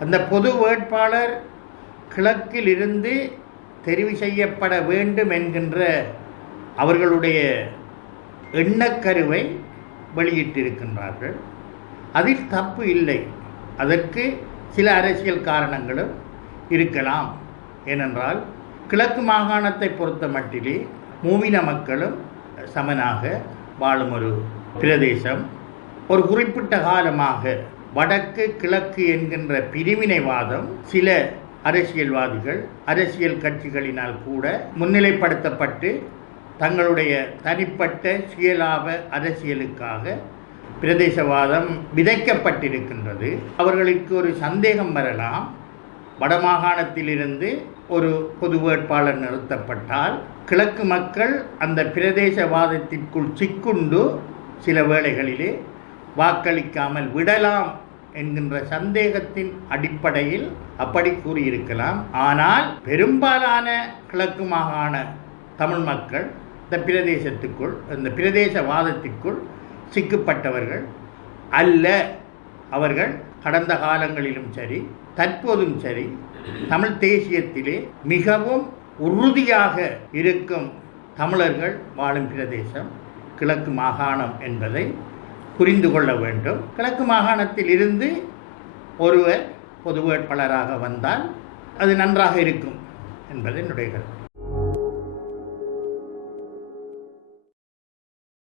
அந்த பொது வேட்பாளர் கிழக்கில் இருந்து தெரிவு செய்யப்பட வேண்டும் என்கின்ற அவர்களுடைய எண்ணக்கருவை வெளியிட்டிருக்கின்றார்கள். அதில் தப்பு இல்லை. அதற்கு சில அரசியல் காரணங்களும் இருக்கலாம். ஏனென்றால் கிழக்கு மாகாணத்தை பொறுத்த மட்டிலே மூவின மக்களும் சமனாக வாழும் ஒரு பிரதேசம். ஒரு குறிப்பிட்ட காலமாக வடக்கு கிழக்கு என்கின்ற பிரிவினைவாதம் சில அரசியல்வாதிகள் அரசியல் கட்சிகளினால் கூட முன்னிலைப்படுத்தப்பட்டு தங்களுடைய தனிப்பட்ட சுயலாப அரசியலுக்காக பிரதேசவாதம் விதைக்கப்பட்டிருக்கின்றது. அவர்களுக்கு ஒரு சந்தேகம் வரலாம். வடமாகாணத்திலிருந்து ஒரு பொது வேட்பாளர் நிறுத்தப்பட்டால் கிழக்கு மக்கள் அந்த பிரதேசவாதத்திற்குள் சிக்குண்டு சில வேளைகளிலே வாக்களிக்காமல் விடலாம் என்கின்ற சந்தேகத்தின் அடிப்படையில் அப்படி கூறியிருக்கலாம். ஆனால் பெரும்பாலான கிழக்கு மாகாண தமிழ் மக்கள் இந்த பிரதேசத்துக்குள் இந்த பிரதேசவாதத்திற்குள் சிக்கப்பட்டவர்கள் அல்ல. அவர்கள் கடந்த காலங்களிலும் சரி தற்போதும் சரி தமிழ் தேசியத்திலே மிகவும் உறுதியாக இருக்கும் தமிழர்கள் வாழும் பிரதேசம் கிழக்கு மாகாணம் என்பதை புரிந்து கொள்ள வேண்டும். கிழக்கு மாகாணத்தில் இருந்து ஒருவர் பொது வேட்பாளராக வந்தால் அது நன்றாக இருக்கும் என்பது என்னுடைய கருத்து.